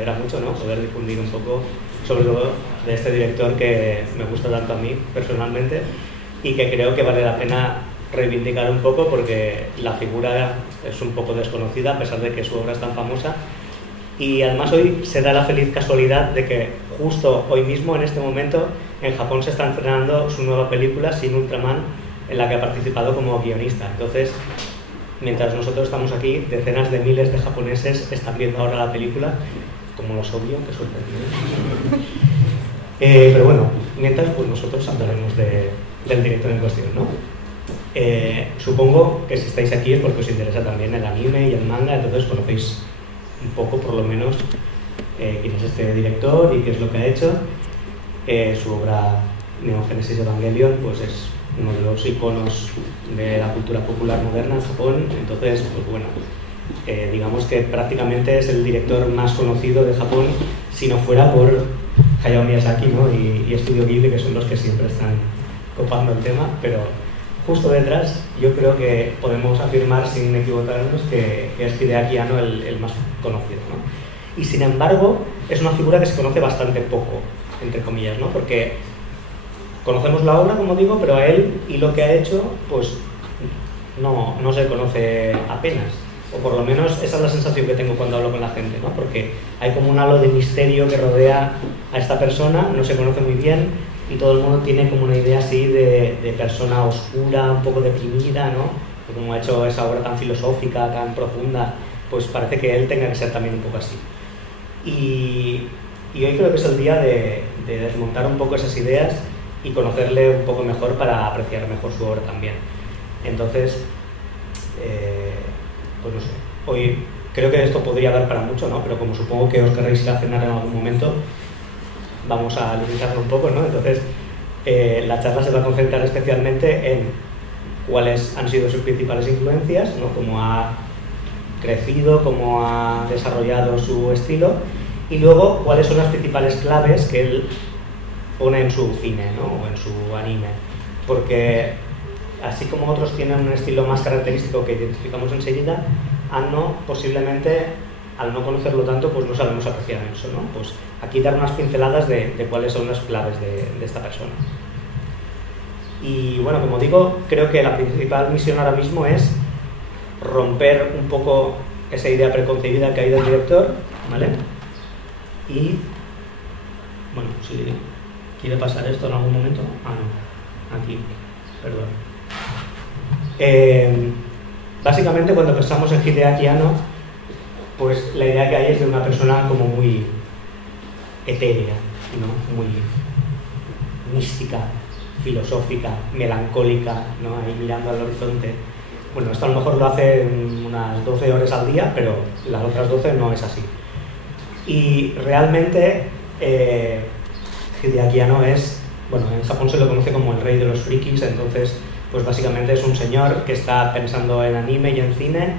alegra mucho, ¿no?, poder difundir un poco, sobre todo de este director que me gusta tanto a mí personalmente y que creo que vale la pena reivindicar un poco porque la figura es un poco desconocida a pesar de que su obra es tan famosa. Y además hoy se da la feliz casualidad de que justo hoy mismo, en este momento, en Japón se está estrenando su nueva película, Shin Ultraman, en la que ha participado como guionista. Entonces, mientras nosotros estamos aquí, decenas de miles de japoneses están viendo ahora la película, como los obvio, que suerte tienen. Pero bueno, mientras pues nosotros hablaremos del director en cuestión, ¿no? Supongo que si estáis aquí es porque os interesa también el anime y el manga, entonces conocéis un poco, por lo menos, quién es este director y qué es lo que ha hecho. Su obra Neon Genesis Evangelion pues es uno de los iconos de la cultura popular moderna en Japón, entonces, pues bueno, digamos que prácticamente es el director más conocido de Japón, si no fuera por Hayao Miyazaki, ¿no?, y Estudio Ghibli, que son los que siempre están copando el tema, pero justo detrás yo creo que podemos afirmar sin equivocarnos que es Hideaki Anno el más conocido, ¿no? Y sin embargo es una figura que se conoce bastante poco, entre comillas, ¿no?, porque conocemos la obra, como digo, pero a él y lo que ha hecho pues no se conoce apenas, o por lo menos esa es la sensación que tengo cuando hablo con la gente, ¿no?, porque hay como un halo de misterio que rodea a esta persona, no se conoce muy bien y todo el mundo tiene como una idea así de persona oscura, un poco deprimida, ¿no?, como ha hecho esa obra tan filosófica, tan profunda, pues parece que él tenga que ser también un poco así. Y hoy creo que es el día de desmontar un poco esas ideas y conocerle un poco mejor para apreciar mejor su obra también. Entonces, pues no sé, hoy creo que esto podría dar para mucho, ¿no?, pero como supongo que os querréis ir a cenar en algún momento, vamos a limitarlo un poco, ¿no? Entonces, la charla se va a concentrar especialmente en cuáles han sido sus principales influencias, ¿no?, cómo ha crecido, cómo ha desarrollado su estilo, y luego cuáles son las principales claves que él pone en su cine, ¿no?, o en su anime, porque así como otros tienen un estilo más característico que identificamos enseguida, Anno posiblemente, al no conocerlo tanto, pues no sabemos apreciar eso, ¿no? Pues aquí dar unas pinceladas de cuáles son las claves de esta persona. Y bueno, como digo, creo que la principal misión ahora mismo es romper un poco esa idea preconcebida que hay del director, ¿vale? Y, bueno, si quiere pasar esto en algún momento. Ah, no, aquí, perdón. Básicamente, cuando pensamos en Hideaki Anno, pues la idea que hay es de una persona como muy etérea, ¿no?, muy mística, filosófica, melancólica, ¿no?, ahí mirando al horizonte. Bueno, esto a lo mejor lo hace unas 12 horas al día, pero las otras 12 no es así. Y realmente Hideaki Anno es, bueno, en Japón se lo conoce como el rey de los frikis, entonces pues básicamente es un señor que está pensando en anime y en cine,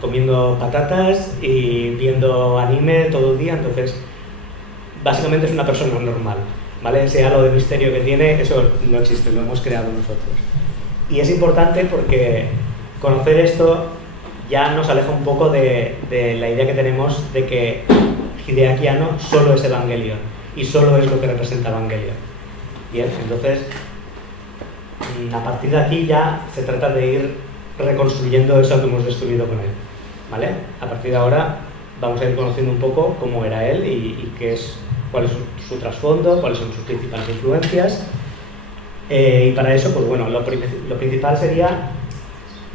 comiendo patatas y viendo anime todo el día, entonces básicamente es una persona normal, ¿vale? Ese halo de misterio que tiene, eso no existe, lo hemos creado nosotros. Y es importante porque conocer esto ya nos aleja un poco de la idea que tenemos de que Hideaki Anno solo es Evangelion y solo es lo que representa Evangelion. Bien, entonces a partir de aquí ya se trata de ir reconstruyendo eso que hemos destruido con él, ¿vale? A partir de ahora vamos a ir conociendo un poco cómo era él y cuál es su trasfondo, cuáles son sus principales influencias, y para eso, pues bueno, lo principal sería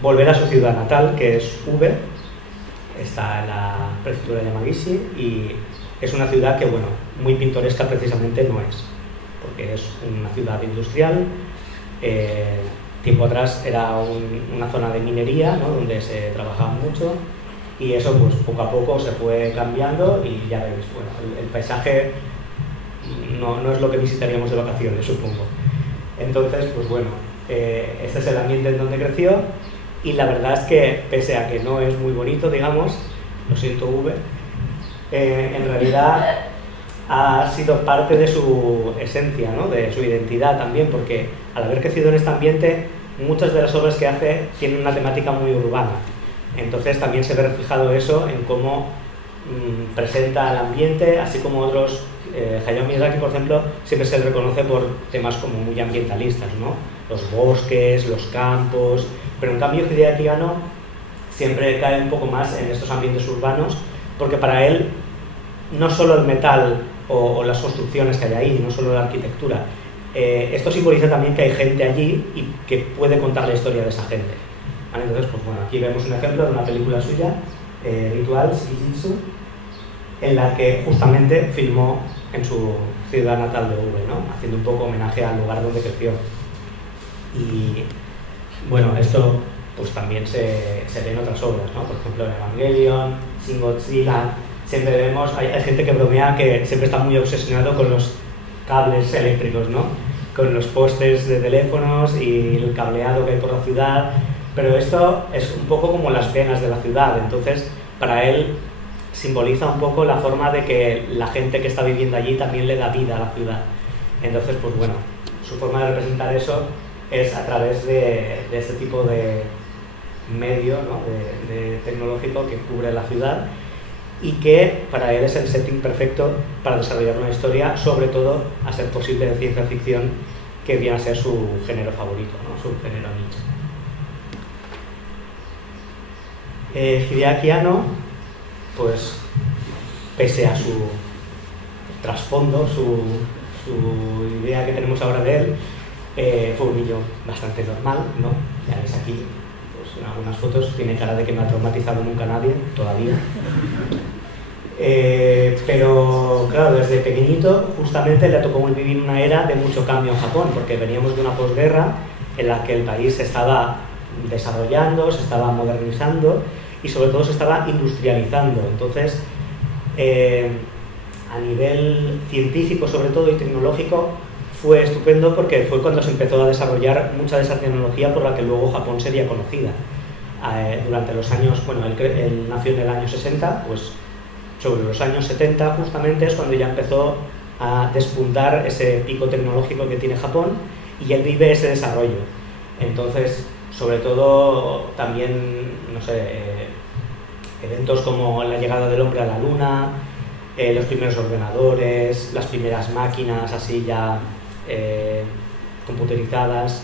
volver a su ciudad natal, que es Ube, está en la prefectura de Yamagishi, y es una ciudad que, bueno, muy pintoresca precisamente no es, porque es una ciudad industrial. Tiempo atrás era una zona de minería, ¿no?, donde se trabajaba mucho, y eso pues poco a poco se fue cambiando y ya veis, bueno, el paisaje no es lo que visitaríamos de vacaciones, supongo. Entonces, pues bueno, este es el ambiente en donde creció, y la verdad es que pese a que no es muy bonito, digamos, lo siento Ube, en realidad ha sido parte de su esencia, ¿no?, de su identidad también, porque al haber crecido en este ambiente, muchas de las obras que hace tienen una temática muy urbana. Entonces también se ve reflejado eso en cómo presenta el ambiente, así como otros. Hayao Miyazaki, por ejemplo, siempre se le reconoce por temas como muy ambientalistas, ¿no? Los bosques, los campos, pero en cambio Hideaki Anno siempre cae un poco más en estos ambientes urbanos, porque para él no solo el metal o las construcciones que hay ahí, no solo la arquitectura, esto simboliza también que hay gente allí y que puede contar la historia de esa gente. ¿Vale? Entonces, pues bueno, aquí vemos un ejemplo de una película suya, Ritual, Shikijitsu, en la que justamente filmó en su ciudad natal de Ube, ¿no? Haciendo un poco homenaje al lugar donde creció. Y bueno, esto pues también se ve en otras obras, ¿no? Por ejemplo, en Evangelion, Shin Godzilla, siempre vemos, hay gente que bromea que siempre está muy obsesionado con los cables eléctricos, ¿no? Con los postes de teléfonos y el cableado que hay por la ciudad, pero esto es un poco como las venas de la ciudad, entonces para él simboliza un poco la forma de que la gente que está viviendo allí también le da vida a la ciudad. Entonces, pues bueno, su forma de representar eso es a través de este tipo de medio, ¿no? de tecnológico que cubre la ciudad y que para él es el setting perfecto para desarrollar una historia, sobre todo a ser posible de ciencia ficción, que viene a ser su género favorito, ¿no? Su género nicho. Hideaki Anno, pues pese a su trasfondo, su idea que tenemos ahora de él, fue un niño bastante normal, ¿no? Ya ves aquí, pues en algunas fotos tiene cara de que no ha traumatizado nunca a nadie, todavía. Pero claro, desde pequeñito justamente le tocó vivir una era de mucho cambio en Japón, porque veníamos de una posguerra en la que el país se estaba desarrollando, se estaba modernizando y sobre todo se estaba industrializando. Entonces, a nivel científico sobre todo y tecnológico fue estupendo, porque fue cuando se empezó a desarrollar mucha de esa tecnología por la que luego Japón sería conocida. Durante los años, bueno, él nació en el año 60, pues sobre los años 70 justamente es cuando ya empezó a despuntar ese pico tecnológico que tiene Japón y él vive ese desarrollo. Entonces, sobre todo también, no sé, eventos como la llegada del hombre a la luna, los primeros ordenadores, las primeras máquinas así ya computerizadas,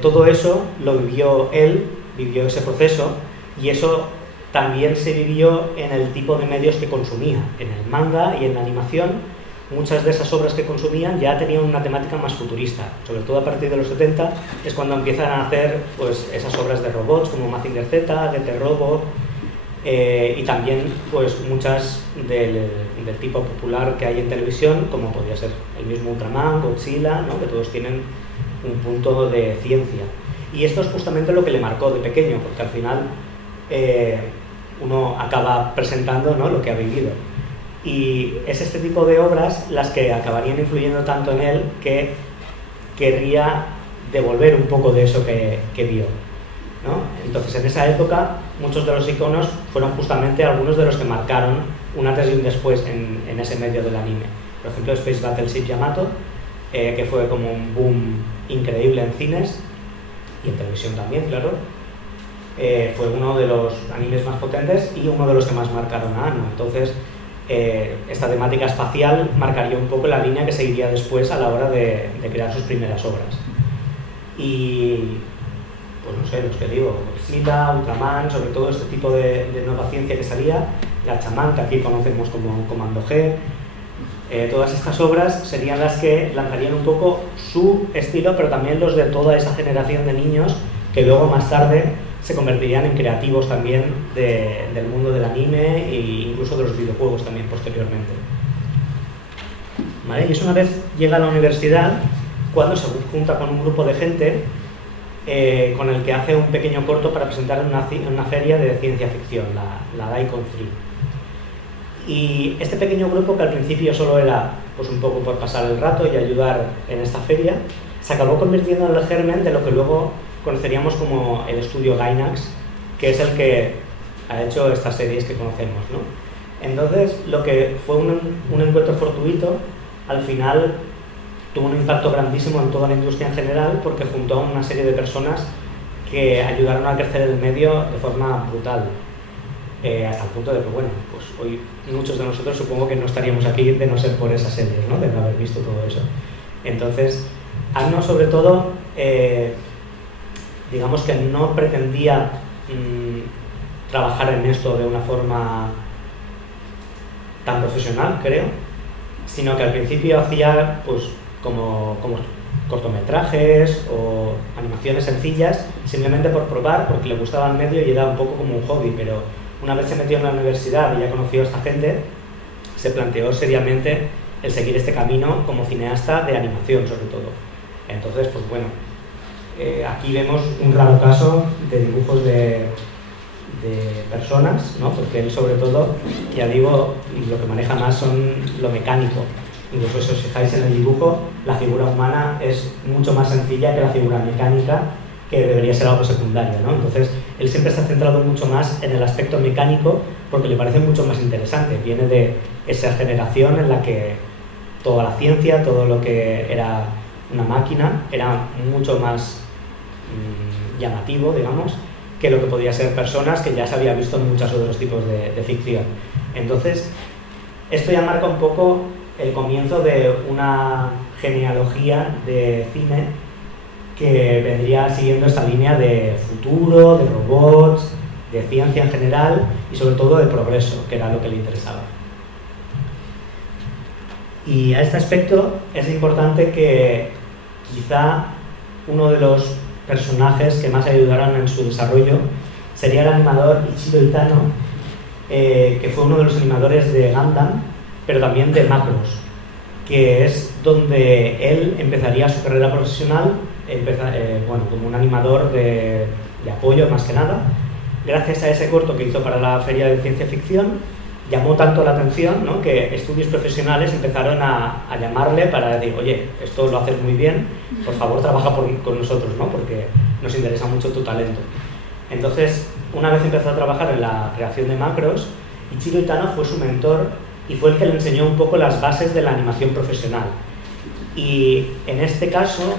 todo eso lo vivió él, vivió ese proceso, y eso también se vivió en el tipo de medios que consumía, en el manga y en la animación. Muchas de esas obras que consumían ya tenían una temática más futurista, sobre todo a partir de los 70 es cuando empiezan a hacer pues, esas obras de robots como Mazinger Z, GT Robot, y también pues, muchas del tipo popular que hay en televisión, como podría ser el mismo Ultraman, Godzilla, ¿no? Que todos tienen un punto de ciencia. Y esto es justamente lo que le marcó de pequeño, porque al final uno acaba presentando, ¿no? Lo que ha vivido. Y es este tipo de obras las que acabarían influyendo tanto en él que querría devolver un poco de eso que vio, ¿no? Entonces, en esa época, muchos de los iconos fueron justamente algunos de los que marcaron un antes y un después en ese medio del anime. Por ejemplo, Space Battleship Yamato, que fue como un boom increíble en cines y en televisión también, claro. Fue uno de los animes más potentes y uno de los que más marcaron a Anno. Entonces, esta temática espacial marcaría un poco la línea que seguiría después a la hora de crear sus primeras obras. Y, pues no sé, los que digo, Godzilla, Ultraman, sobre todo este tipo de nueva ciencia que salía, Gatchaman, que aquí conocemos como Comando G, todas estas obras serían las que lanzarían un poco su estilo, pero también los de toda esa generación de niños que luego más tarde se convertirían en creativos también del mundo del anime e incluso de los videojuegos también posteriormente. ¿Vale? Y es una vez llega a la universidad cuando se junta con un grupo de gente con el que hace un pequeño corto para presentar en una feria de ciencia ficción, la Daikon 3. Y este pequeño grupo, que al principio solo era pues, un poco por pasar el rato y ayudar en esta feria, se acabó convirtiendo en el germen de lo que luego conoceríamos como el estudio Gainax, que es el que ha hecho estas series que conocemos, ¿no? Entonces, lo que fue un encuentro fortuito, al final tuvo un impacto grandísimo en toda la industria en general, porque juntó a una serie de personas que ayudaron a crecer el medio de forma brutal. hasta el punto de que, bueno, pues hoy muchos de nosotros supongo que no estaríamos aquí de no ser por esas series, ¿no? De no haber visto todo eso. Entonces, Anno sobre todo, digamos que no pretendía trabajar en esto de una forma tan profesional, creo, sino que al principio hacía pues como cortometrajes o animaciones sencillas, simplemente por probar, porque le gustaba el medio y era un poco como un hobby, pero una vez se metió en la universidad y ya conoció a esta gente, se planteó seriamente el seguir este camino como cineasta de animación, sobre todo. Entonces, pues bueno, aquí vemos un raro caso de dibujos de personas, ¿no? Porque él, sobre todo, ya digo, lo que maneja más son lo mecánico. Incluso si os fijáis en el dibujo, la figura humana es mucho más sencilla que la figura mecánica, que debería ser algo secundario, ¿no? Entonces, él siempre se ha centrado mucho más en el aspecto mecánico porque le parece mucho más interesante. Viene de esa generación en la que toda la ciencia, todo lo que era una máquina, era mucho más llamativo, digamos, que lo que podía ser personas que ya se había visto en muchos otros tipos de ficción. Entonces, esto ya marca un poco el comienzo de una genealogía de cine que vendría siguiendo esta línea de futuro, de robots, de ciencia en general y sobre todo de progreso, que era lo que le interesaba. Y a este aspecto es importante que quizá uno de los personajes que más ayudaron en su desarrollo sería el animador Ichiro Itano, que fue uno de los animadores de Gundam, pero también de Macross, que es donde él empezaría su carrera profesional, bueno, como un animador de apoyo más que nada. Gracias a ese corto que hizo para la Feria de Ciencia Ficción, llamó tanto la atención, ¿no?, que estudios profesionales empezaron a llamarle para decir, oye, esto lo haces muy bien, por favor trabaja con nosotros, ¿no?, porque nos interesa mucho tu talento. Entonces, una vez empezó a trabajar en la creación de Macross, Ichiro Itano fue su mentor y fue el que le enseñó un poco las bases de la animación profesional. Y en este caso,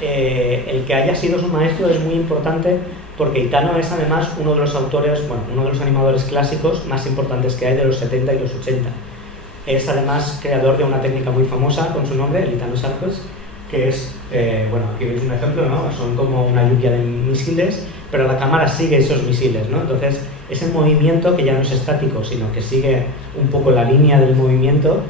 el que haya sido su maestro es muy importante porque Itano es además uno de los autores, bueno, uno de los animadores clásicos más importantes que hay de los 70 y los 80. Es además creador de una técnica muy famosa con su nombre, el Itano Circus, que es, bueno, aquí veis un ejemplo, ¿no? Son como una lluvia de misiles, pero la cámara sigue esos misiles, ¿no? Entonces, ese movimiento que ya no es estático, sino que sigue un poco la línea del movimiento,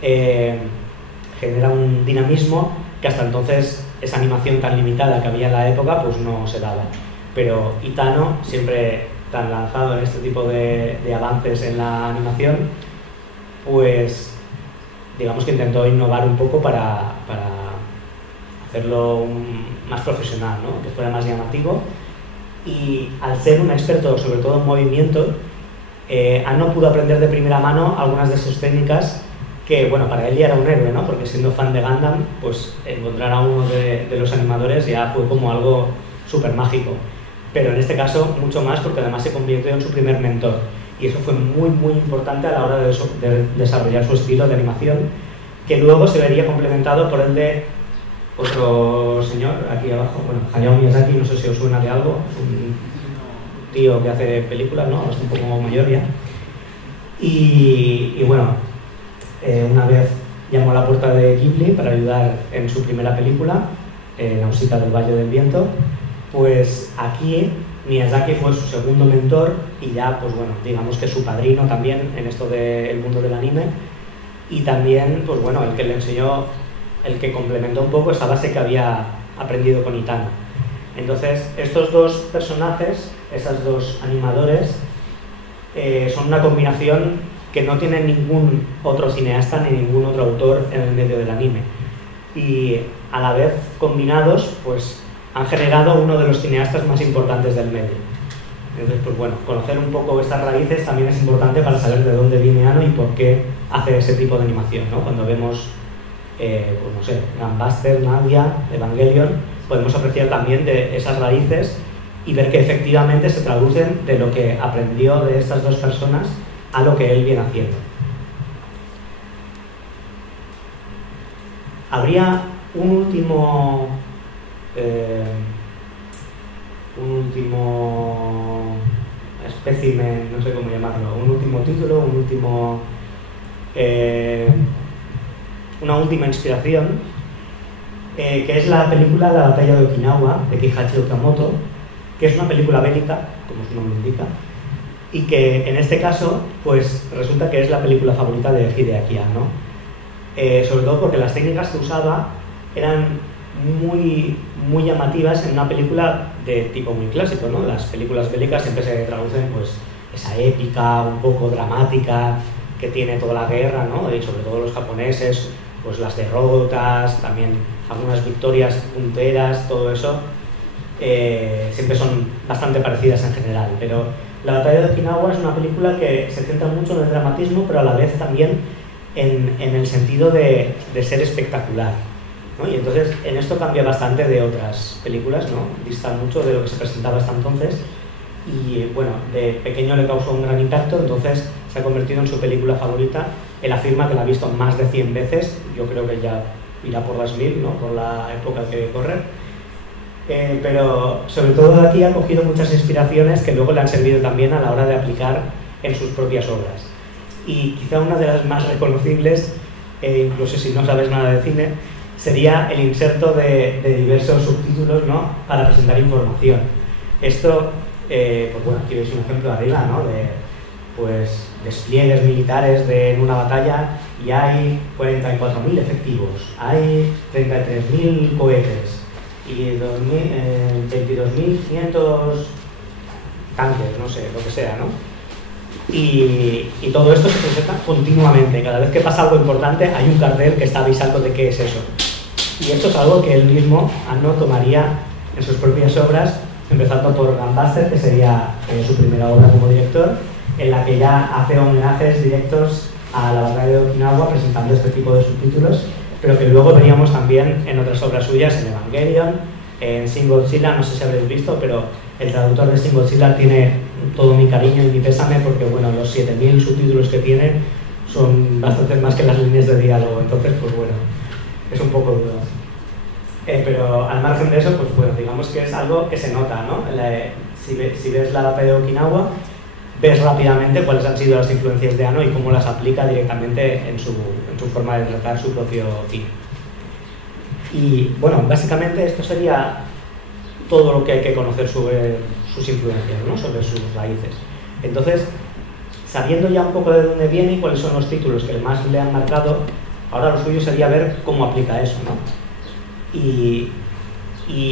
genera un dinamismo que hasta entonces esa animación tan limitada que había en la época pues no se daba. Pero Itano, siempre tan lanzado en este tipo de avances en la animación, pues digamos que intentó innovar un poco para hacerlo más profesional, ¿no?, que fuera más llamativo. Y al ser un experto sobre todo en movimiento, Anno pudo aprender de primera mano algunas de sus técnicas que, bueno, para él ya era un héroe, ¿no?, porque siendo fan de Gundam, pues encontrar a uno de los animadores ya fue como algo súper mágico. Pero en este caso mucho más porque además se convirtió en su primer mentor y eso fue muy muy importante a la hora de desarrollar su estilo de animación, que luego se vería complementado por el de otro señor aquí abajo, bueno, Hayao Miyazaki, no sé si os suena de algo, es un tío que hace películas, ¿no?, es un poco mayor ya, y bueno, una vez llamó a la puerta de Ghibli para ayudar en su primera película, Nausicaa del Valle del Viento. Pues aquí Miyazaki fue su segundo mentor y ya, pues bueno, digamos que su padrino también en esto del mundo del anime, y también, pues bueno, el que le enseñó, el que complementó un poco esa base que había aprendido con Itano. Entonces, estos dos personajes, esos dos animadores, son una combinación que no tiene ningún otro cineasta ni ningún otro autor en el medio del anime. Y a la vez combinados, pues han generado uno de los cineastas más importantes del medio. Entonces, pues bueno, conocer un poco estas raíces también es importante para saber de dónde viene Anno y por qué hace ese tipo de animación, ¿no? Cuando vemos, pues no sé, Gunbuster, Nadia, Evangelion, podemos apreciar también de esas raíces y ver que efectivamente se traducen de lo que aprendió de estas dos personas a lo que él viene haciendo. Habría un último espécimen, no sé cómo llamarlo, un último título, una última inspiración, que es la película La batalla de Okinawa, de Kihachi Okamoto, que es una película bélica, como su nombre indica, y que en este caso pues resulta que es la película favorita de Hideaki Anno, sobre todo porque las técnicas que usaba eran muy llamativas en una película de tipo muy clásico, ¿no? Las películas bélicas siempre se traducen pues esa épica un poco dramática que tiene toda la guerra, ¿no? Y sobre todo los japoneses, pues las derrotas, también algunas victorias punteras, todo eso siempre son bastante parecidas en general, pero La batalla de Okinawa es una película que se centra mucho en el dramatismo, pero a la vez también en el sentido de ser espectacular, ¿no? Y entonces en esto cambia bastante de otras películas, ¿no? Dista mucho de lo que se presentaba hasta entonces y bueno, de pequeño le causó un gran impacto, entonces se ha convertido en su película favorita. Él afirma que la ha visto más de 100 veces, yo creo que ya irá por las 1000, ¿no? Por la época que corre. Pero sobre todo aquí ha cogido muchas inspiraciones que luego le han servido también a la hora de aplicar en sus propias obras. Y quizá una de las más reconocibles, incluso si no sabes nada de cine, sería el inserto de diversos subtítulos, ¿no? Para presentar información. Esto, pues bueno, aquí veis un ejemplo de arriba, ¿no? De pues, despliegues militares en una batalla y hay 44.000 efectivos, hay 33.000 cohetes y 22.500 tanques, no sé, lo que sea, ¿no? Y todo esto se presenta continuamente. Cada vez que pasa algo importante hay un cartel que está avisando de qué es eso. Y esto es algo que él mismo, Anno, tomaría en sus propias obras, empezando por Gunbuster, que sería su primera obra como director, en la que ya hace homenajes directos a la batalla de Okinawa presentando este tipo de subtítulos, pero que luego veríamos también en otras obras suyas, en Evangelion, en Shin Godzilla, no sé si habréis visto, pero el traductor de Shin Godzilla tiene todo mi cariño y mi pésame porque bueno, los 7000 subtítulos que tiene son bastantes más que las líneas de diálogo, entonces pues bueno, es un poco duro. Pero al margen de eso, pues bueno, digamos que es algo que se nota, ¿no? Si ves la batalla de Okinawa, ves rápidamente cuáles han sido las influencias de Anno y cómo las aplica directamente en su forma de tratar su propio cine. Y bueno, básicamente esto sería todo lo que hay que conocer sobre sus influencias, ¿no? Sobre sus raíces. Entonces, sabiendo ya un poco de dónde viene y cuáles son los títulos que más le han marcado, ahora lo suyo sería ver cómo aplica eso, ¿no? Y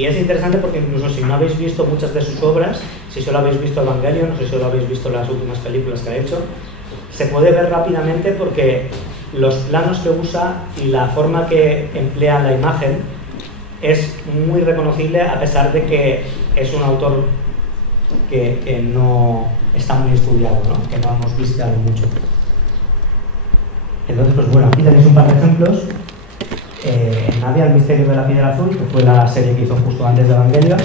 es interesante porque incluso si no habéis visto muchas de sus obras, si solo habéis visto Evangelion, no sé si solo habéis visto las últimas películas que ha hecho, se puede ver rápidamente porque los planos que usa y la forma que emplea la imagen es muy reconocible a pesar de que es un autor que no está muy estudiado, ¿no? Que no hemos visto mucho. Entonces, pues bueno, aquí tenéis un par de ejemplos. Nadia, el misterio de la piedra azul, que fue la serie que hizo justo antes de Evangelion,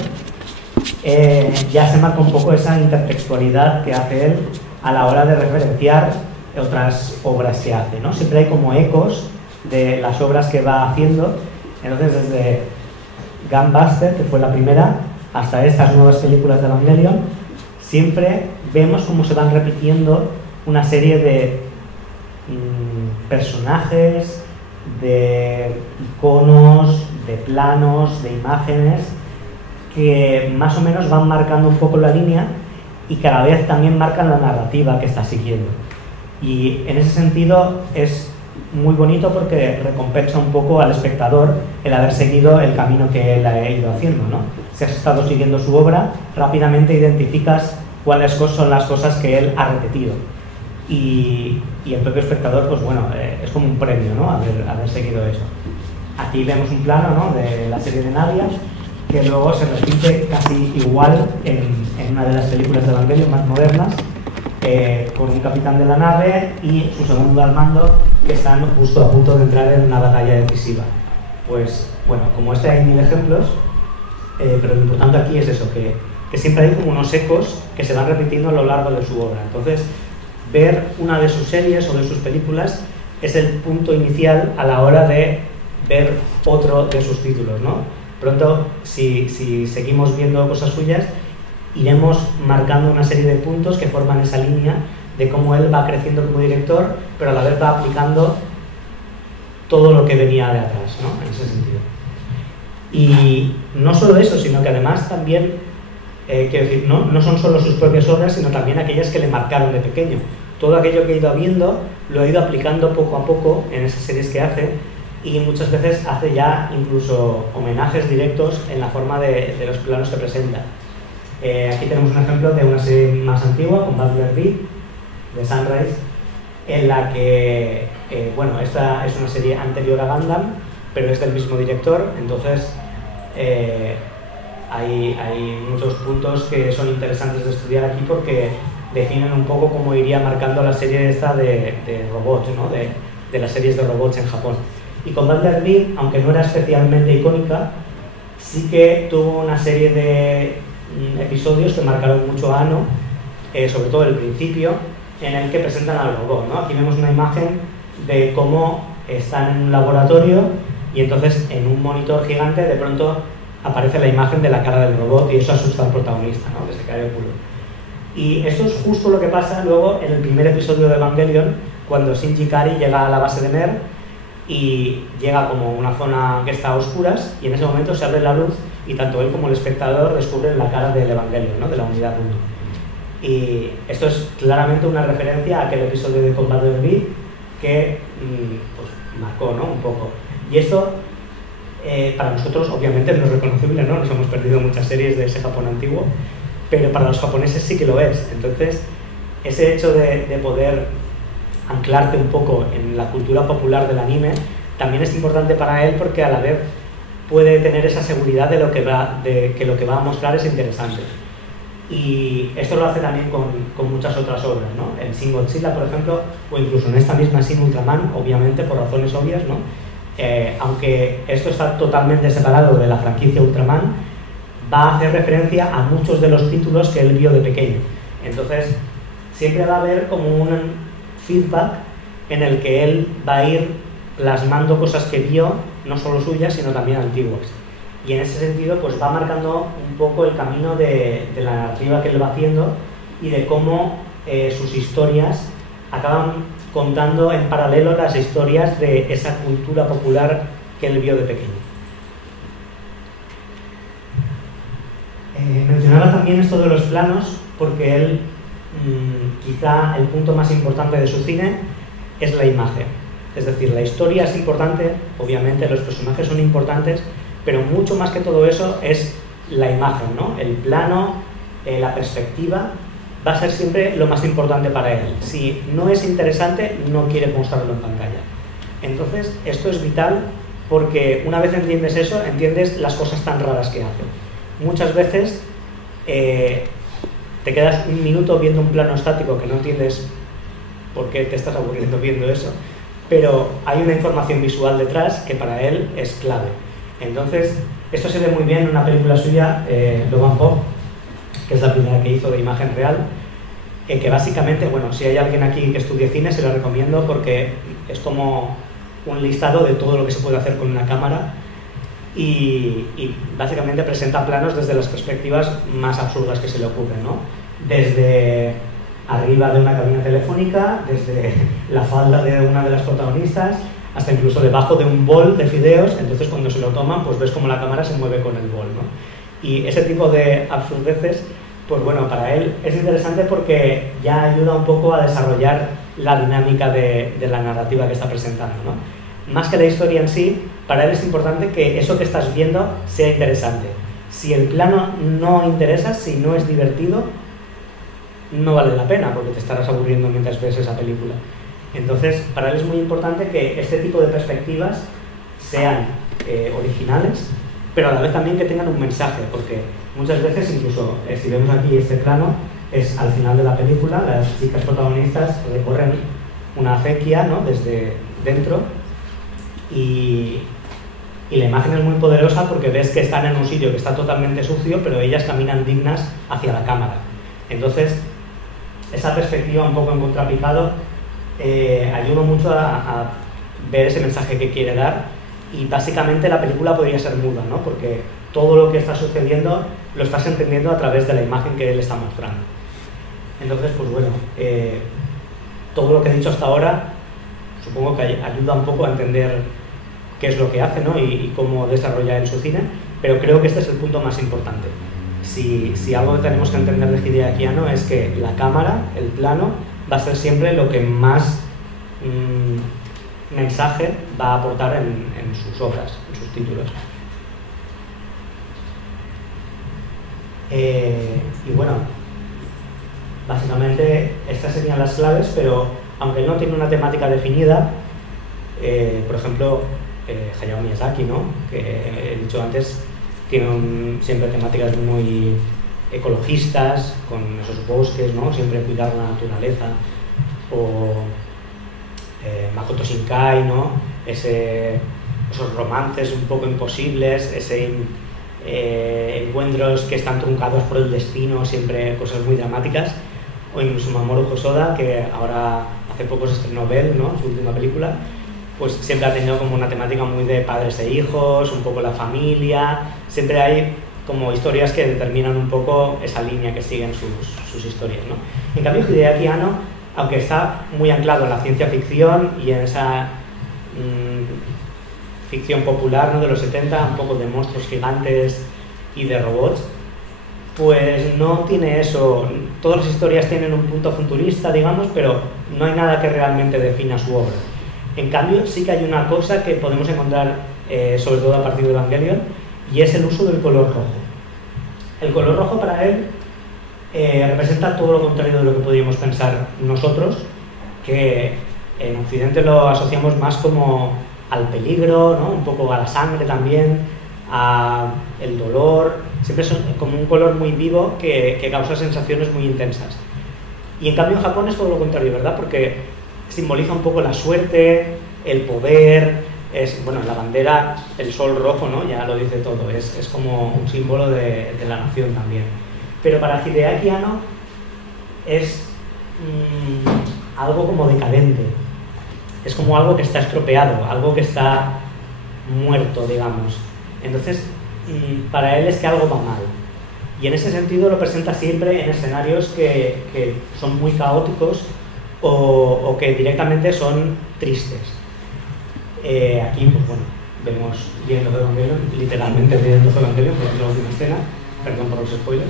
ya se marca un poco esa intertextualidad que hace él a la hora de referenciar otras obras que hace, ¿no? Siempre hay como ecos de las obras que va haciendo. Entonces, desde Gunbuster, que fue la primera, hasta estas nuevas películas de Evangelion, siempre vemos cómo se van repitiendo una serie de personajes, de iconos, de planos, de imágenes que más o menos van marcando un poco la línea y cada vez también marcan la narrativa que está siguiendo. Y en ese sentido es muy bonito porque recompensa un poco al espectador el haber seguido el camino que él ha ido haciendo, ¿no? Si has estado siguiendo su obra, rápidamente identificas cuáles son las cosas que él ha repetido. Y el propio espectador, pues bueno, es como un premio, ¿no? Haber seguido eso. Aquí vemos un plano, ¿no? De la serie de Nadia, que luego se repite casi igual en una de las películas de Evangelion más modernas, con un capitán de la nave y su segundo al mando que están justo a punto de entrar en una batalla decisiva. Pues bueno, como este hay 1000 ejemplos, pero lo importante aquí es eso, que siempre hay como unos ecos que se van repitiendo a lo largo de su obra. Entonces, ver una de sus series o de sus películas es el punto inicial a la hora de ver otro de sus títulos, ¿no? Pronto, si seguimos viendo cosas suyas, iremos marcando una serie de puntos que forman esa línea de cómo él va creciendo como director, pero a la vez va aplicando todo lo que venía de atrás, ¿no? En ese sentido. Y no solo eso, sino que además también, quiero decir, no son solo sus propias obras, sino también aquellas que le marcaron de pequeño. Todo aquello que he ido viendo lo he ido aplicando poco a poco en esas series que hace, y muchas veces hace ya incluso homenajes directos en la forma de los planos que presenta. Aquí tenemos un ejemplo de una serie más antigua, con Butler Beat, de Sunrise, en la que, bueno, esta es una serie anterior a Gundam, pero es del mismo director, entonces hay muchos puntos que son interesantes de estudiar aquí porque definen un poco cómo iría marcando la serie esta de robots, ¿no? de las series de robots en Japón. Y con Butler Beat, aunque no era especialmente icónica, sí que tuvo una serie de episodios que marcaron mucho a Anno, sobre todo el principio, en el que presentan al robot, ¿no? Aquí vemos una imagen de cómo están en un laboratorio y entonces en un monitor gigante de pronto aparece la imagen de la cara del robot y eso asusta al protagonista, ¿no? Que se cae el culo. Y esto es justo lo que pasa luego en el primer episodio de Evangelion, cuando Shinji Ikari llega a la base de NER y llega como una zona que está a oscuras, y en ese momento se abre la luz y tanto él como el espectador descubren la cara del Evangelion, ¿no? De la unidad 1. Y esto es claramente una referencia a aquel episodio de Combat Beat que pues, marcó, ¿no? Un poco. Y esto para nosotros obviamente no es reconocible, ¿no? Nos hemos perdido muchas series de ese Japón antiguo, pero para los japoneses sí que lo es. Entonces, ese hecho de poder anclarte un poco en la cultura popular del anime también es importante para él, porque a la vez puede tener esa seguridad de que lo que va a mostrar es interesante. Y esto lo hace también con muchas otras obras, ¿no? En Shin Godzilla, por ejemplo, o incluso en esta misma Shin Ultraman, obviamente por razones obvias, ¿no? Aunque esto está totalmente separado de la franquicia Ultraman, va a hacer referencia a muchos de los títulos que él vio de pequeño. Entonces, siempre va a haber como un feedback en el que él va a ir plasmando cosas que vio, no solo suyas, sino también antiguas. Y en ese sentido, pues va marcando un poco el camino de la narrativa que él va haciendo y de cómo sus historias acaban contando en paralelo las historias de esa cultura popular que él vio de pequeño. Mencionaba también esto de los planos porque él, quizá el punto más importante de su cine es la imagen. Es decir, la historia es importante, obviamente los personajes son importantes, pero mucho más que todo eso es la imagen, ¿no? El plano, la perspectiva, va a ser siempre lo más importante para él. Si no es interesante, no quiere mostrarlo en pantalla. Entonces, esto es vital porque una vez entiendes eso, entiendes las cosas tan raras que hace. Muchas veces te quedas un minuto viendo un plano estático que no entiendes por qué te estás aburriendo viendo eso, pero hay una información visual detrás que para él es clave. Entonces, esto se ve muy bien en una película suya, Logan Pop, que es la primera que hizo de imagen real, que básicamente, bueno, si hay alguien aquí que estudie cine, se lo recomiendo porque es como un listado de todo lo que se puede hacer con una cámara y básicamente presenta planos desde las perspectivas más absurdas que se le ocurren, ¿no? Desde arriba de una cabina telefónica, desde la falda de una de las protagonistas, hasta incluso debajo de un bol de fideos. Entonces cuando se lo toman, pues ves como la cámara se mueve con el bol, ¿no? Y ese tipo de absurdeces, pues bueno, para él es interesante porque ya ayuda un poco a desarrollar la dinámica de la narrativa que está presentando, ¿no? Más que la historia en sí, para él es importante que eso que estás viendo sea interesante. Si el plano no interesa, si no es divertido, no vale la pena porque te estarás aburriendo mientras ves esa película. Entonces, para él es muy importante que este tipo de perspectivas sean originales, pero a la vez también que tengan un mensaje, porque muchas veces, incluso si vemos aquí este plano, es al final de la película, las chicas protagonistas recorren una acequia, ¿no? Desde dentro, y la imagen es muy poderosa porque ves que están en un sitio que está totalmente sucio, pero ellas caminan dignas hacia la cámara. Entonces, esa perspectiva un poco en contrapicado ayuda mucho a ver ese mensaje que quiere dar, y básicamente la película podría ser muda, ¿no? Porque todo lo que está sucediendo lo estás entendiendo a través de la imagen que él está mostrando. Entonces, pues bueno, todo lo que he dicho hasta ahora supongo que ayuda un poco a entender qué es lo que hace, ¿no? y cómo desarrolla en su cine, pero creo que este es el punto más importante. Si algo que tenemos que entender de Hideaki Anno es que la cámara, el plano, va a ser siempre lo que más mensaje va a aportar en sus obras, en sus títulos. Y bueno, básicamente estas serían las claves, pero aunque no tiene una temática definida, por ejemplo, Hayao Miyazaki, ¿no? Que he dicho antes, tiene siempre temáticas muy ecologistas, con esos bosques, ¿no? Siempre cuidar la naturaleza, o Makoto Shinkai, ¿no? Esos romances un poco imposibles, encuentros que están truncados por el destino, siempre cosas muy dramáticas, o incluso Mamoru Hosoda, que ahora hace poco se estrenó Belle, ¿no? Su última película, pues siempre ha tenido como una temática muy de padres e hijos, un poco la familia, siempre hay como historias que determinan un poco esa línea que siguen sus historias, ¿no? En cambio, Hideaki Anno, aunque está muy anclado en la ciencia ficción y en esa ficción popular, ¿no? De los 70, un poco de monstruos gigantes y de robots, pues no tiene eso. Todas las historias tienen un punto futurista, digamos, pero no hay nada que realmente defina su obra. En cambio, sí que hay una cosa que podemos encontrar, sobre todo a partir de Evangelion, y es el uso del color rojo. El color rojo para él representa todo lo contrario de lo que podríamos pensar nosotros, que en Occidente lo asociamos más como al peligro, ¿no? Un poco a la sangre también, a el dolor. Siempre es como un color muy vivo que causa sensaciones muy intensas. Y en cambio en Japón es todo lo contrario, ¿verdad? Porque simboliza un poco la suerte, el poder, bueno, la bandera, el sol rojo, ¿no? Ya lo dice todo, es como un símbolo de la nación también. Pero para Hideaki Anno es algo como decadente, es como algo que está estropeado, algo que está muerto, digamos. Entonces, para él es que algo va mal. Y en ese sentido lo presenta siempre en escenarios que son muy caóticos o que directamente son tristes. Aquí, pues bueno, vemos viendo Evangelion, literalmente viendo Evangelion, porque es la última escena, perdón por los spoilers.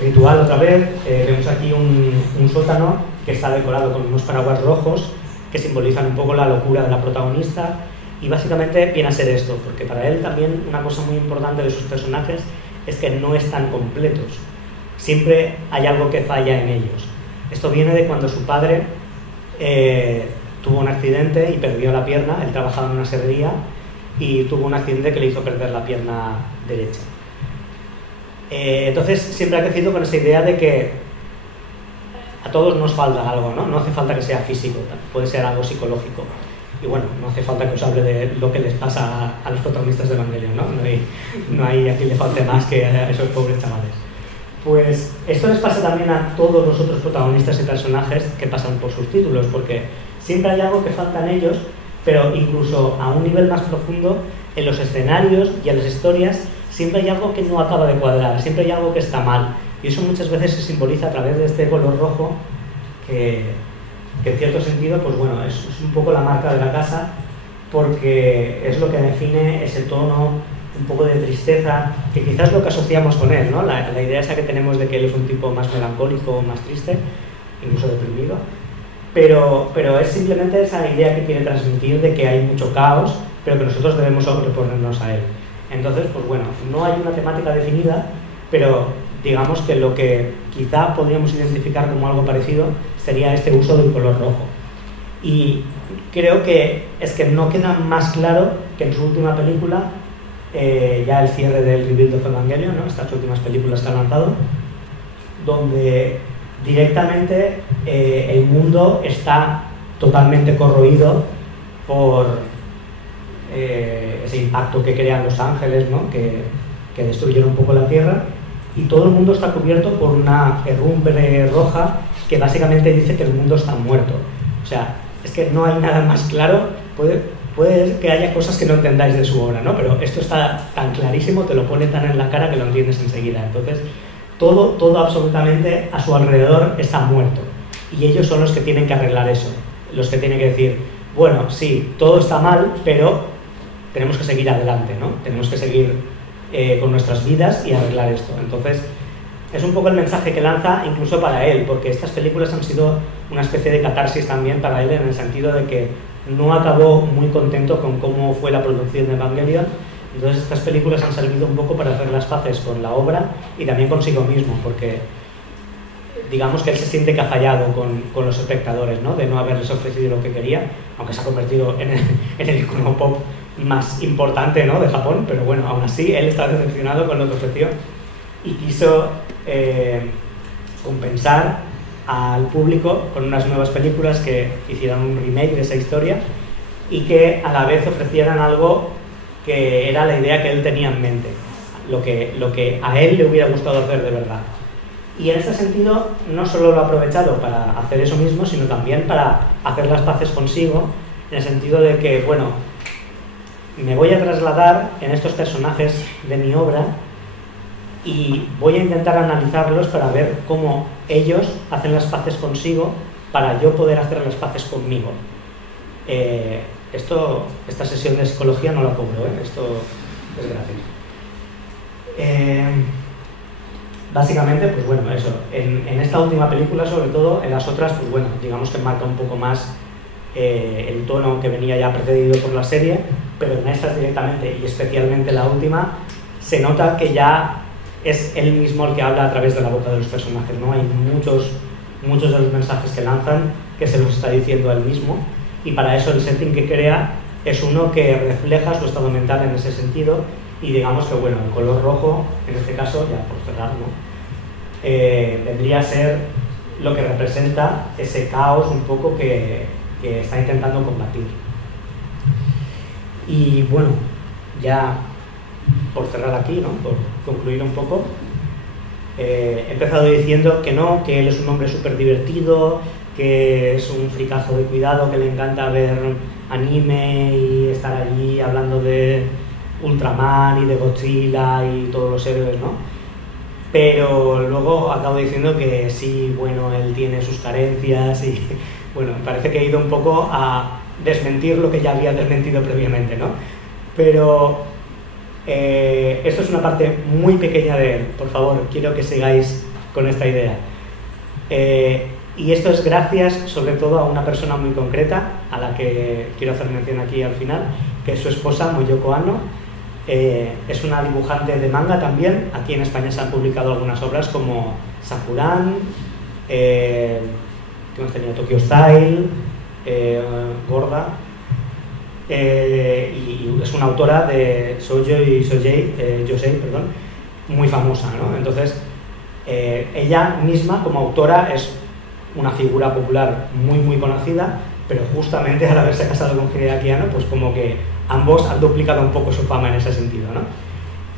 Ritual otra vez, vemos aquí un sótano que está decorado con unos paraguas rojos que simbolizan un poco la locura de la protagonista, y básicamente viene a ser esto, porque para él también una cosa muy importante de sus personajes es que no están completos, siempre hay algo que falla en ellos. Esto viene de cuando su padre tuvo un accidente y perdió la pierna. Él trabajaba en una serrería y tuvo un accidente que le hizo perder la pierna derecha. Entonces siempre ha crecido con esa idea de que a todos nos falta algo, ¿no? No hace falta que sea físico, puede ser algo psicológico. Y bueno, no hace falta que os hable de lo que les pasa a los protagonistas de Evangelion, ¿no? No hay a quien le falte más que a esos pobres chavales. Pues esto les pasa también a todos los otros protagonistas y personajes que pasan por sus títulos, porque siempre hay algo que falta en ellos, pero incluso a un nivel más profundo, en los escenarios y en las historias, siempre hay algo que no acaba de cuadrar, siempre hay algo que está mal. Y eso muchas veces se simboliza a través de este color rojo, que en cierto sentido, pues bueno, es un poco la marca de la casa, porque es lo que define ese tono un poco de tristeza, que quizás es lo que asociamos con él, ¿no? La idea esa que tenemos de que él es un tipo más melancólico, más triste, incluso deprimido, pero es simplemente esa idea que quiere transmitir de que hay mucho caos, pero que nosotros debemos sobreponernos a él. Entonces, pues bueno, no hay una temática definida, pero digamos que lo que quizá podríamos identificar como algo parecido sería este uso del color rojo. Y creo que es que no queda más claro que en su última película, ya el cierre del Rebuild of Evangelion, ¿no? Estas últimas películas que ha lanzado, donde directamente el mundo está totalmente corroído por ese impacto que crean los ángeles, ¿no? que destruyeron un poco la Tierra, y todo el mundo está cubierto por una herrumbre roja que básicamente dice que el mundo está muerto. O sea, es que no hay nada más claro. puede que haya cosas que no entendáis de su obra, ¿no? Pero esto está tan clarísimo, te lo pone tan en la cara que lo entiendes enseguida. Entonces, todo absolutamente a su alrededor está muerto. Y ellos son los que tienen que arreglar eso. Los que tienen que decir, bueno, sí, todo está mal, pero tenemos que seguir adelante, ¿no? Tenemos que seguir con nuestras vidas y arreglar esto. Entonces, es un poco el mensaje que lanza incluso para él, porque estas películas han sido una especie de catarsis también para él, en el sentido de que no acabó muy contento con cómo fue la producción de Evangelion. Entonces estas películas han servido un poco para hacer las paces con la obra y también consigo mismo, porque digamos que él se siente que ha fallado con los espectadores, ¿no? De no haberles ofrecido lo que quería, aunque se ha convertido en el icono pop más importante, ¿no? De Japón, pero bueno, aún así él está decepcionado con lo que ofreció y quiso compensar al público con unas nuevas películas que hicieran un remake de esa historia y que a la vez ofrecieran algo que era la idea que él tenía en mente, lo que a él le hubiera gustado hacer de verdad. Y en ese sentido no solo lo ha aprovechado para hacer eso mismo, sino también para hacer las paces consigo, en el sentido de que, bueno, me voy a trasladar en estos personajes de mi obra y voy a intentar analizarlos para ver cómo ellos hacen las paces consigo para yo poder hacer las paces conmigo. Esta sesión de psicología no la cobro, esto es gratis. Básicamente, pues bueno, eso. En esta última película, sobre todo, en las otras, pues bueno, digamos que marca un poco más el tono que venía ya precedido por la serie, pero en estas directamente, y especialmente la última, se nota que ya es él mismo el que habla a través de la boca de los personajes, ¿no? Hay muchos de los mensajes que lanzan que se los está diciendo a él mismo, y para eso el setting que crea es uno que refleja su estado mental en ese sentido, y digamos que, bueno, el color rojo, en este caso, ya por cerrar, ¿no? Vendría a ser lo que representa ese caos un poco que está intentando combatir. Y bueno, ya por cerrar aquí, ¿no? Por concluir un poco, he empezado diciendo que no, que él es un hombre súper divertido, que es un fricazo de cuidado, que le encanta ver anime y estar allí hablando de Ultraman y de Godzilla y todos los héroes, ¿no? Pero luego acabo diciendo que sí, bueno, él tiene sus carencias y, bueno, parece que he ido un poco a desmentir lo que ya había desmentido previamente, ¿no? Pero esto es una parte muy pequeña de él, por favor, quiero que sigáis con esta idea. Y esto es gracias sobre todo a una persona muy concreta, a la que quiero hacer mención aquí al final, que es su esposa, Moyoko Anno. Es una dibujante de manga también. Aquí en España se han publicado algunas obras como Sakuran, que hemos tenido Tokyo Style, Gorda, y es una autora de Shoujo y Josei, muy famosa, ¿no? Entonces, ella misma como autora es una figura popular muy conocida, pero justamente al haberse casado con Hideaki Anno, pues como que ambos han duplicado un poco su fama en ese sentido, ¿no?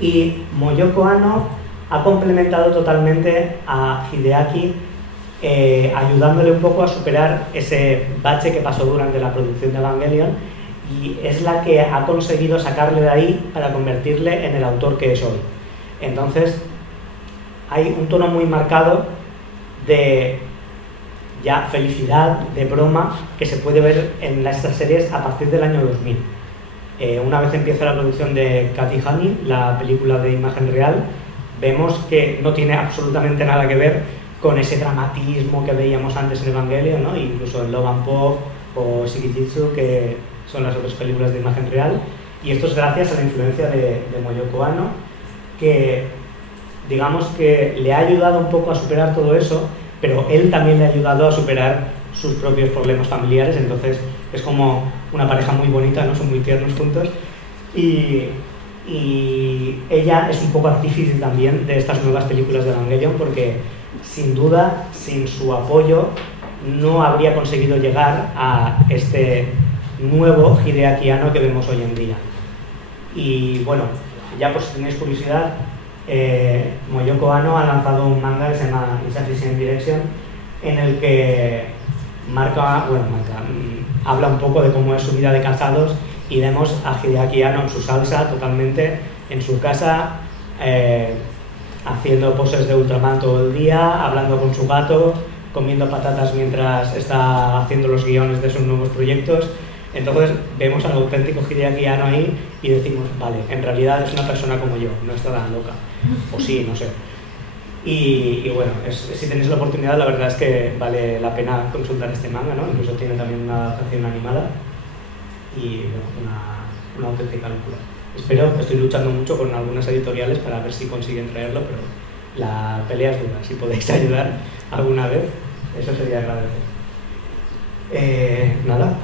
Y Moyoko Anno ha complementado totalmente a Hideaki, ayudándole un poco a superar ese bache que pasó durante la producción de Evangelion, y es la que ha conseguido sacarle de ahí para convertirle en el autor que es hoy. Entonces, hay un tono muy marcado de ya felicidad, de broma, que se puede ver en estas series a partir del año 2000. Una vez empieza la producción de Cat y Honey, la película de imagen real, vemos que no tiene absolutamente nada que ver con ese dramatismo que veíamos antes en Evangelion, ¿no? Incluso en Love and Pop o Shikijitsu, que son las otras películas de imagen real. Y esto es gracias a la influencia de Moyoko Anno, que digamos que le ha ayudado un poco a superar todo eso, pero él también le ha ayudado a superar sus propios problemas familiares. Entonces es como una pareja muy bonita, ¿no? Son muy tiernos juntos, y ella es un poco artífice también de estas nuevas películas de Evangelion, porque sin duda, sin su apoyo no habría conseguido llegar a este nuevo Hideaki Anno que vemos hoy en día. Y bueno, ya por si tenéis curiosidad, Moyoko Anno ha lanzado un manga que se llama Insufficient Direction, en el que habla un poco de cómo es su vida de casados y vemos a Hideaki Anno en su salsa, totalmente en su casa, haciendo poses de Ultraman todo el día, hablando con su gato, comiendo patatas mientras está haciendo los guiones de sus nuevos proyectos. Entonces vemos al auténtico Hideaki Anno ahí y decimos, vale, en realidad es una persona como yo, no está tan loca. O sí, no sé. Y bueno, si tenéis la oportunidad, la verdad es que vale la pena consultar este manga, ¿no? Incluso tiene también una adaptación animada y bueno, una auténtica locura. Estoy luchando mucho con algunas editoriales para ver si consiguen traerlo, pero la pelea es dura. Si podéis ayudar alguna vez, eso sería agradecer. Nada.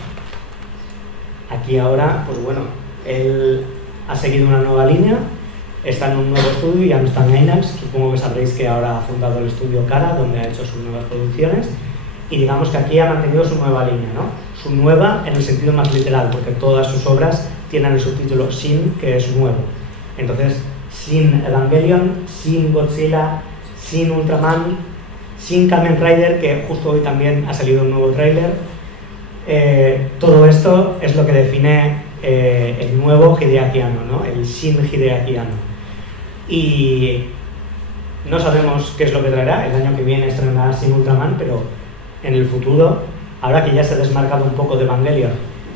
Aquí ahora, pues bueno, él ha seguido una nueva línea, está en un nuevo estudio, ya no está en Gainax. Supongo que sabréis que ahora ha fundado el estudio Cara, donde ha hecho sus nuevas producciones, y digamos que aquí ha mantenido su nueva línea, ¿no? Su nueva en el sentido más literal, porque todas sus obras tienen el subtítulo Shin, que es nuevo. Entonces, Shin Evangelion, Shin Godzilla, Shin Ultraman, Shin Kamen Rider, que justo hoy también ha salido un nuevo tráiler. Todo esto es lo que define el nuevo Hideaki Anno, ¿no? El Shin Hideaki Anno. Y no sabemos qué es lo que traerá. El año que viene estrenará Shin Ultraman, pero en el futuro, ahora que ya se ha desmarcado un poco de Evangelion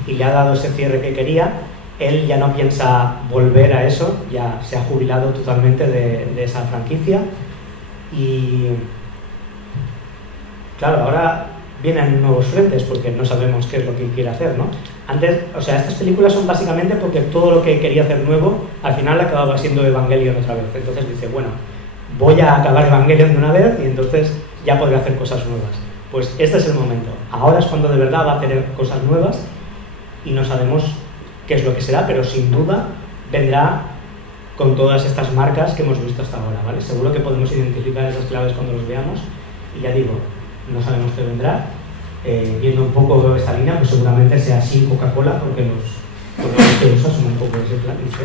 y le ha dado ese cierre que quería, él ya no piensa volver a eso, ya se ha jubilado totalmente de esa franquicia. Y claro, ahora vienen nuevos frentes porque no sabemos qué es lo que quiere hacer, ¿no? Antes, o sea, estas películas son básicamente porque todo lo que quería hacer nuevo al final acababa siendo Evangelion otra vez. Entonces dice, bueno, voy a acabar Evangelion de una vez y entonces ya podré hacer cosas nuevas. Pues este es el momento. Ahora es cuando de verdad va a hacer cosas nuevas y no sabemos qué es lo que será, pero sin duda vendrá con todas estas marcas que hemos visto hasta ahora, ¿vale? Seguro que podemos identificar esas claves cuando los veamos y ya digo, no sabemos qué vendrá. Viendo un poco esta línea, pues seguramente sea sin Coca-Cola, porque los que usa son un poco ese plan, no sé.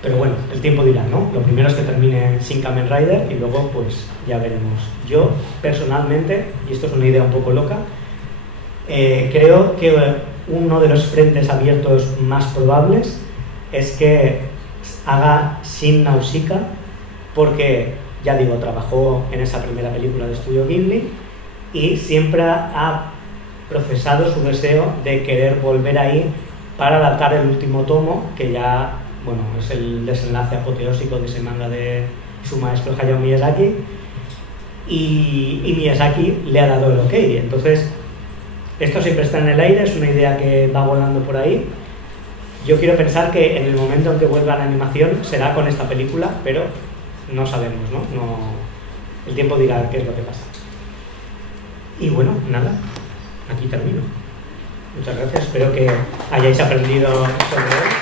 Pero bueno, el tiempo dirá, ¿no? Lo primero es que termine sin Kamen Rider y luego pues ya veremos. Yo personalmente, y esto es una idea un poco loca, creo que uno de los frentes abiertos más probables es que haga Shin Nausicaa, porque ya digo, trabajó en esa primera película de Estudio Ghibli y siempre ha procesado su deseo de querer volver ahí para adaptar el último tomo, que ya, bueno, es el desenlace apoteósico de ese manga de su maestro Hayao Miyazaki, y Miyazaki le ha dado el ok. Entonces, esto siempre está en el aire, es una idea que va volando por ahí. Yo quiero pensar que en el momento en que vuelva a la animación será con esta película, pero no sabemos, ¿no? El tiempo dirá qué es lo que pasa. Y bueno, nada, aquí termino. Muchas gracias, espero que hayáis aprendido sobre él.